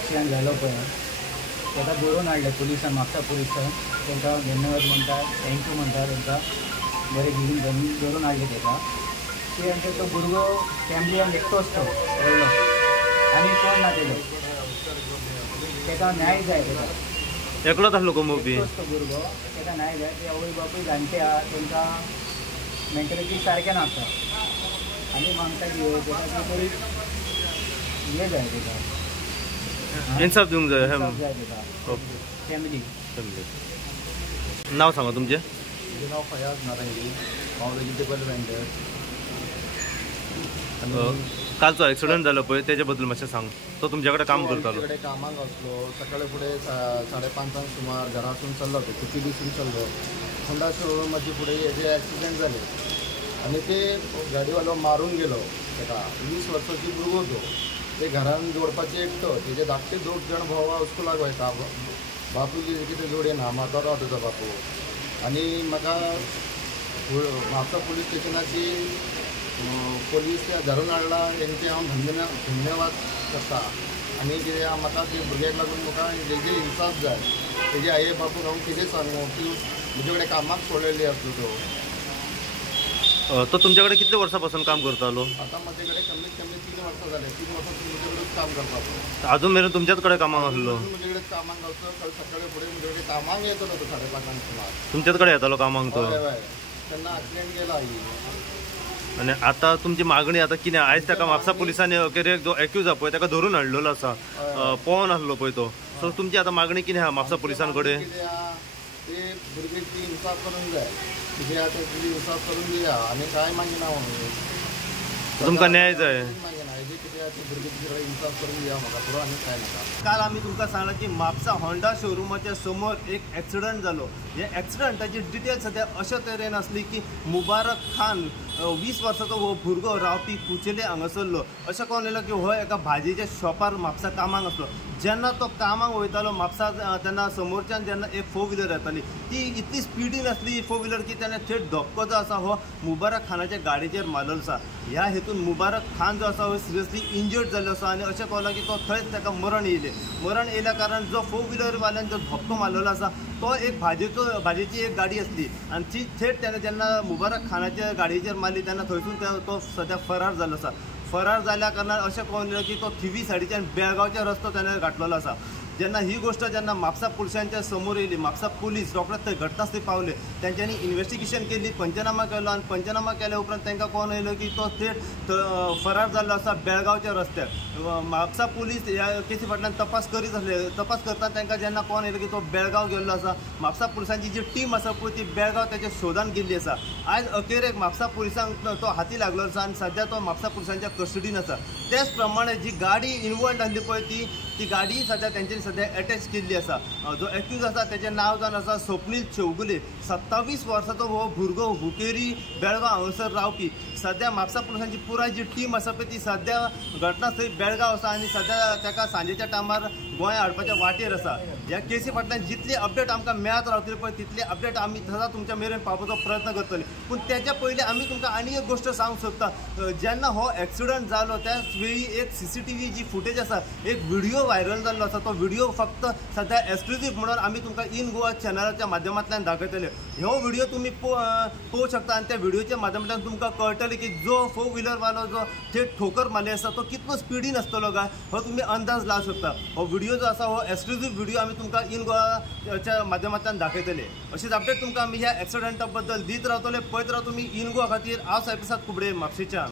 Accident झालो पळय ताका धरून हाडले पुलिसान, म्हापसा पुलिसान. तांकां धन्यवाद म्हणटात, थँक्यू म्हणटात. तांकां बरें घेवन धरून हाडले ताका. ते तो भुरगो फॅमिलीन एकटोच तो व्हडलो आनी कोण ना तेजो. ताका न्याय जाय. ताका एकलोच आसलो कमोवपी तो भुरगो. ताका न्याय जाय. ते आवय बापूय जाणटे आहा, तांकां मेंटलिटी सारकें नासता आनी मागता की ताका तरी हे जाय. ताका इन्साफ दिवंक जाय. जाय ताका फॅमिली. नाव सांगा तुमचें. म्हजें नांव फयाज नारंगी. हांव वेजिटेबल वेंडर. कालचो ॲक्सिडेंट जालो पळय तेजे बद्दल मातशें सांग. तो तुमचे कडेन काम करतालो. कडेन कामाक आसलो. सकाळी फुडें 5:30 सुमार घरासून चल्लो तो कुची दिसून चल्लो. होंडा शोरूमाचे फुडें हेजे ॲक्सिडेंट जाले आनी ते गाडीवालो मारून गेलो. ताका 20 वर्साची भुरगो तो. ते घरान जोडपाचे एकटो. तेजे धाकटे 2 जाण भाव स्कुलाक वयता. बापूय कितें जोडेना, म्हातारो आसा तेजो बापू. आनी म्हाका म्हापसा पुलीस स्टेशनाची पुलीस धरून हाडला तेंचे हांव धन्यवाद करता. आनी कितें म्हाका ते भुरग्याक लागून म्हाका तेजे इन्साफ जाय. तेजे आई बापूक हांव कितें सांगू की म्हजे कडेन कामाक सोडलेली आसलो तो. तो तुमचे कडेन कितले वर्सां पासून काम करतालो. आतां म्हजे कडेन कमीत कमी 3 वर्सां जाले. 3 वर्सांसून म्हजे कडेन काम करता. अजून मेरेन तुमच्याच कडेन कामाक आसलो. म्हजे कडेन कामाक आसलो. काल सकाळी फुडें म्हजे कडेन कामाक येतलो तो 5:30 सुमार. तुमच्याच कडेन येतालो कामाक तो. हय तेन्ना ॲक्सिडेंट गेला ही. आनी आतां तुमची मागणी आतां कितें. आयज ताका म्हापसा पुलिसांनी जो एक्यूज आहा पळय ताका धरून हाडलेलो आसा. पळोवन आसलो पळय तो. सो तुमची आतां मागणी कितें आहा म्हापसा पुलिसां कडेन. ते भुरग्याची इन्साफ करूंक जाय. कित्याक तेजी इन्साफ करून दिया आनी कांय मागिना तुमकां न्याय जाय. मागिना हेजी कित्याक ते भुरग्याची इन्साफ करून दिया म्हाका पुरो आनी कांय नाका. काल आमी तुमकां सांगला की म्हापसा होंडा शोरूमाच्या समोर एक ॲक्सिडंट जालो. हे ॲक्सिडंटाची डिटेल सद्या अशा तरेन आसली की मुबारक खान 20 वर्साचो हो भुरगो रावपी कुचेले हांगासरलो. अशें कोण येयलो की हो एका भाजयेच्या शॉपार म्हापसा कामाक आसलो. जेन्ना तो कामाक वयतालो म्हापसा तेन्ना समोरच्यान जेन्ना एक 4 व्हिलर येताली ती इतली स्पिडीन आसली 4 व्हिलर की तेन्ना थेट धक्को जो आसा हो मुबारक खानाच्या गाडयेचेर मारलेलो आसा. ह्या हेतून मुबारक खान जो आसा हो सिरियसली इंजर्ड जाल्लो आसा आनी अशें कळ्ळां की तो थंयच ताका मरण येयल्या कारण जो 4 व्हिलरवाल्यान जो धक्को मारलेलो आसा तो एक भाजयेची एक गाडी आसली आनी ती थेट तेन्ना जेन्ना मुबारक खानाच्या गाडयेचेर मारली तेन्ना थंयसून तो सद्या फरार जाल्लो आसा. फरार जाल्या कारणान अशें कळून की तो थिवी सायडीच्यान बेळगांवच्या रस्तो ताणें गाठलेलो आसा. जेन्ना ही गोष्ट जेन्ना म्हापसा पुलिसांच्या समोर येयली, म्हापसा पुलीस रोखडेच थंय घटनास्थळी पावले. तेंच्यांनी इन्व्हेस्टिगेशन केली, पंचनामा केलो आनी पंचनामा केल्या उपरांत तांकां कळून येयलो की तो थेट फरार जाल्लो आसा बेळगांवच्या रस्त्यार. म्हापसा पुलीस ह्या केसी फाटल्यान तपास करीत आसले. तपास करता तांकां जेन्ना कळून येयलो की तो बेळगांव गेल्लो आसा. म्हापसा पुलिसांची जी टीम आसा पळय ती बेळगांव ताच्या शोधान गेल्ली आसा. आयज अखेरेक म्हापसा पुलिसांक तो हाती लागलो आसा आनी सद्या तो म्हापसा पुलिसांच्या कस्टडीन आसा. त्याच प्रमाणे जी गाडी इन्वॉल्ड आसली पळय ती गाडी सद्या तेंच्यांनी सद्या अटॅच केल्ली आसा. जो एक्यूज आसा तेचें नांव जावन आसा स्वप्नील चौगुले. 27 वर्साचो हो भुरगो हुकेरी बेळगांव हांगासर रावपी. सद्या म्हापसा पुलिसांची पुराय जी टीम आसा पळय ती सद्या घटनास्थळी बेळगांव आसा आनी सद्या ताका सांजेच्या टायमार गोंय हाडपाच्या वाटेर आसा. ह्या केसी फाटल्यान जितली अपडेट आमकां मेळत रावतली पळय तितली अपडेट आमी सदां तुमच्या मेरेन पावपाचो प्रयत्न करतले. पूण तेच्या पयलीं आमी तुमकां आनी एक गोश्ट सांगूंक सोदता. जेन्ना हो ॲक्सिडंट जालो त्याच वेळी एक CCTV जी फुटेज आसा, एक व्हिडिओ व्हायरल जाल्लो आसा. तो व्हिडिओ फक्त सद्या एक्सक्लुझीव म्हणून आमी तुमकां इन गोवा चॅनलाच्या माध्यमांतल्यान दाखयतले. हो व्हिडिओ तुमी पळोवंक शकता आनी त्या व्हिडिओच्या माध्यमांतल्यान तुमकां कळटलें की जो 4 व्हिलरवालो जो थेट ठोकर मारली आसा तो कितलो स्पिडीन आसतलो काय हो तुमी अंदाज लावंक शकता. हो व्हिडिओ जो आसा हो एक्सक्लुझीव व्हिडिओ आमी तुमकां इन गोवाच्या माध्यमांतल्यान दाखयतले. अशीच अपडेट तुमकां आमी ह्या ॲक्सिडंटा बद्दल दीत रावतले. पळयत राव तुमी इन गोवा खातीर हांव सायप्रसाद कुबडे म्हापशेच्यान.